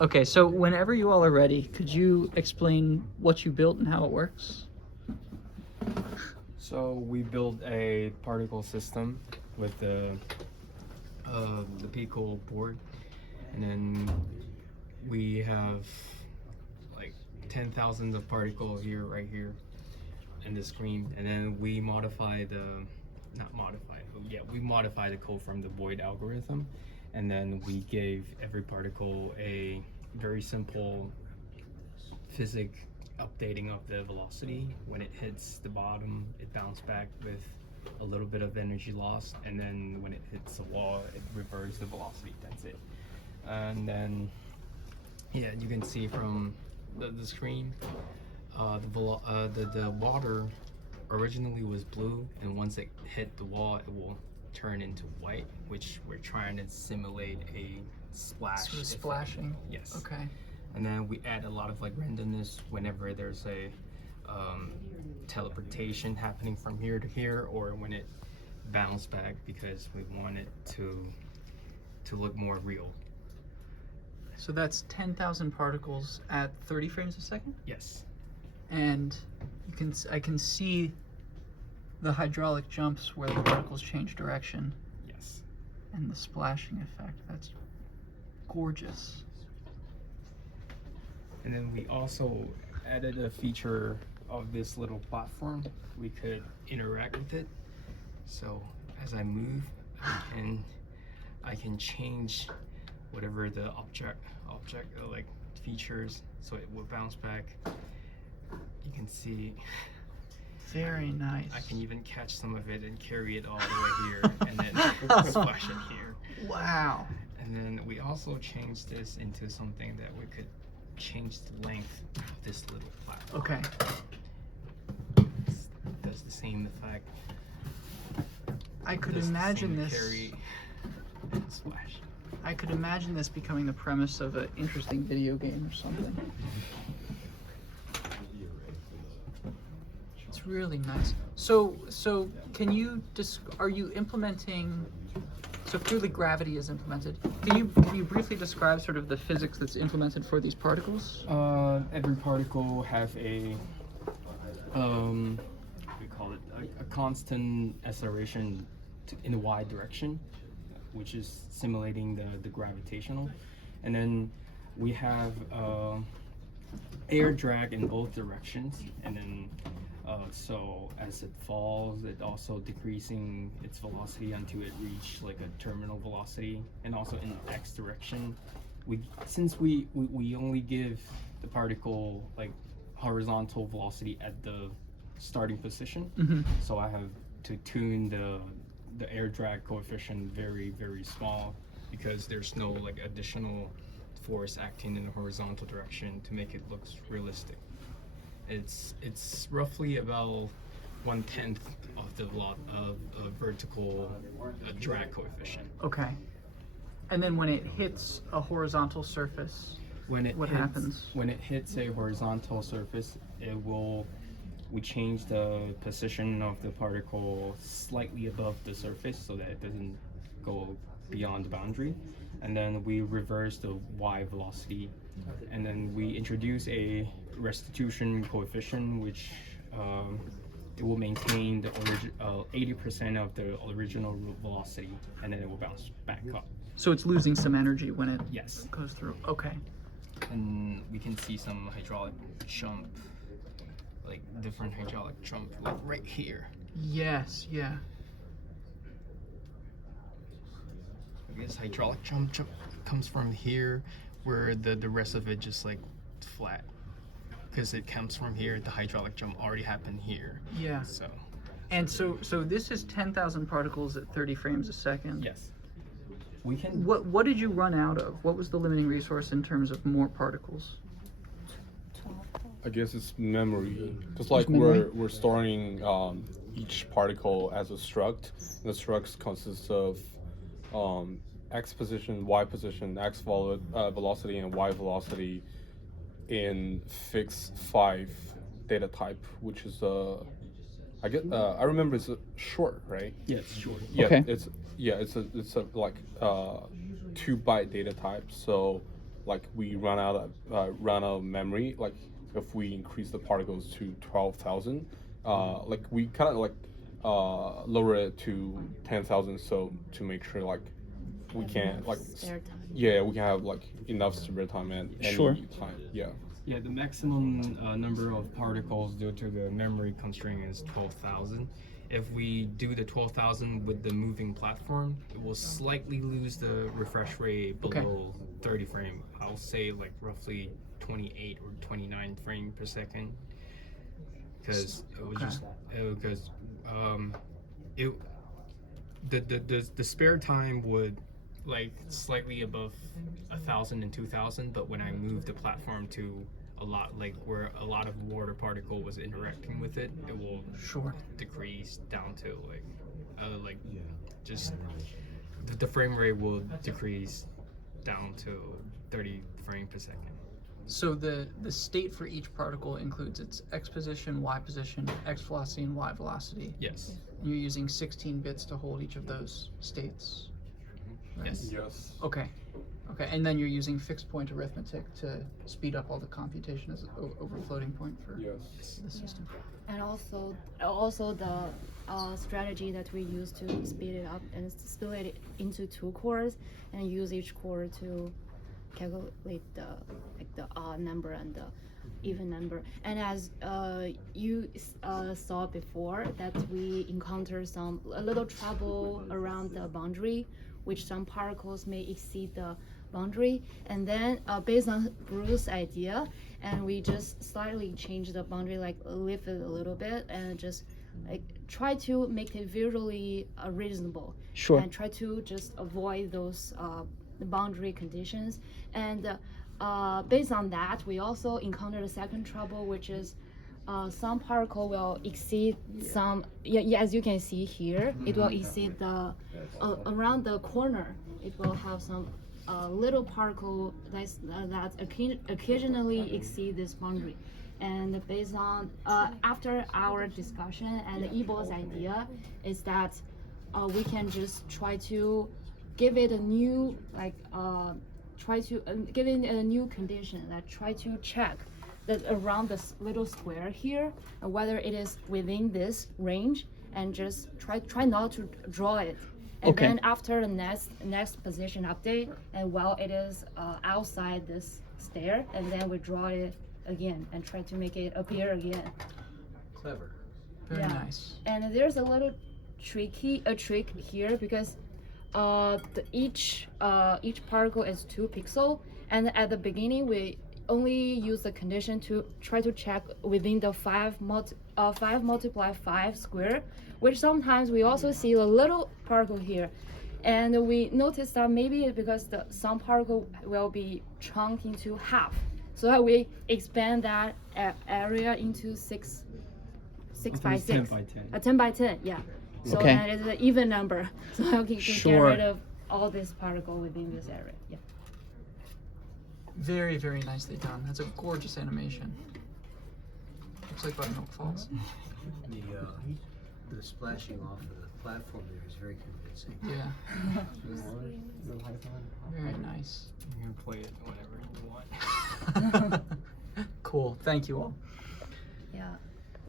Okay, so whenever you all are ready, could you explain what you built and how it works? So we built a particle system with the Pico board, and then we have like 10,000 of particles here, right here, in the screen, and then we modify the, not modify, but yeah, we modify the code from the Boyd algorithm, and then we gave every particle a very simple physics updating of the velocity. When it hits the bottom, it bounces back with a little bit of energy loss, and then when it hits the wall, it reverses the velocity. That's it. And then, yeah, you can see from the screen, the water originally was blue, and once it hit the wall, it will turn into white, which we're trying to simulate a splash. Sort of splashing. Yes. Okay. And then we add a lot of like randomness whenever there's a teleportation happening from here to here, or when it bounces back, because we want it to look more real. So that's 10,000 particles at 30 frames a second? Yes. And I can see the hydraulic jumps where the particles change direction. Yes. And the splashing effect. That's gorgeous. And then we also added a feature of this little platform. We could interact with it. So as I move, I can change whatever the object like features, so it will bounce back. You can see. Very nice. I can even catch some of it and carry it all the way here, and then splash it here. Wow. And then we also changed this into something that we could change the length of this little platform. Okay. It does the same effect. I could Does the imagine same this. Carry and splash. I could imagine this becoming the premise of an interesting video game or something. It's really nice. So can you are you implementing? So clearly gravity is implemented. Can you briefly describe sort of the physics that's implemented for these particles? Every particle have a we call it a constant acceleration in the y direction, which is simulating the gravitational, and then we have air drag in both directions, and then so as it falls, it also decreasing its velocity until it reach like a terminal velocity, and also in the x direction. Since we only give the particle like horizontal velocity at the starting position, so I have to tune the air drag coefficient very, very small, because there's no like additional force acting in the horizontal direction to make it look realistic. It's roughly about 1/10 of the vertical drag coefficient. Okay. And then when it hits a horizontal surface, what happens? When it hits a horizontal surface, we change the position of the particle slightly above the surface so that it doesn't go beyond the boundary, and then we reverse the y velocity, and then we introduce a restitution coefficient, which it will maintain the 80% of the original velocity, and then it will bounce back up. So it's losing some energy when it Yes. goes through. Okay. And we can see some hydraulic jump, like different hydraulic jump, like right here. Yes, yeah. This hydraulic jump comes from here, where the rest of it just like flat, because it comes from here. The hydraulic jump already happened here. Yeah. So. And so this is 10,000 particles at 30 frames a second. Yes. We can. What did you run out of? What was the limiting resource in terms of more particles? I guess it's memory, because like memory? we're storing each particle as a struct. And the struct consists of x position, y position, x velocity, and y velocity in fixed 5 data type, which is I remember it's short, right? Yeah, it's short. Yeah, Okay. it's a like 2 byte data type. So like we run out of memory. Like if we increase the particles to 12,000, like we kind of like lower it to 10,000, so to make sure like we can like spare time. yeah, we can have like enough spare time and any Sure. time. Yeah. Yeah, the maximum number of particles due to the memory constraint is 12,000. If we do the 12,000 with the moving platform, it will slightly lose the refresh rate below 30 frame. I'll say like roughly 28 or 29 frame per second. Because it was just because the spare time would like slightly above 1,000 and 2,000, but when I moved the platform to a lot like where a lot of water particle was interacting with it, it will decrease down to like just the frame rate will decrease down to 30 frames per second. So the state for each particle includes its x position, y position, x velocity, and y velocity. Yes. And you're using 16 bits to hold each of those states. Right? Yes. Yes. Okay. Okay, and then you're using fixed point arithmetic to speed up all the computation as over floating point for Yes. the system. And also the strategy that we use to speed it up and split it into 2 cores and use each core to calculate the odd number and the even number. And as you saw before, that we encounter a little trouble around the boundary, which some particles may exceed the boundary. And then based on Bruce's idea, and we just slightly change the boundary, like lift it a little bit and just like try to make it visually reasonable. Sure. And try to just avoid those boundary conditions. And based on that, we also encountered a second trouble, which is some particle will exceed some, as you can see here, it will exceed the, around the corner, it will have some little particle that occasionally exceed this boundary. And based on, after our discussion and Yibo's idea is that we can just try to give it a new, try to give it a new condition, try to check that around this little square here, whether it is within this range, and just try not to draw it. And then after the next position update, and while it is outside this stair, and then we draw it again and try to make it appear again. Clever. Very nice. And there's a little trick here, because each particle is 2 pixels, and at the beginning we only use the condition to try to check within the 5 multiply 5 square, which sometimes we also see a little particle here. And we noticed that maybe it's because some particle will be chunked into half. So we expand that area into 6 by 6. 10 by 10. 10 by 10, yeah. So that is an even number. So we can get rid of all this particle within this area. Yeah. Very, very nicely done. That's a gorgeous animation. Looks like Buttermilk Falls. The splashing off of the platform there is very convincing. Yeah. Very nice. You can play it whenever you want. Cool. Thank you all.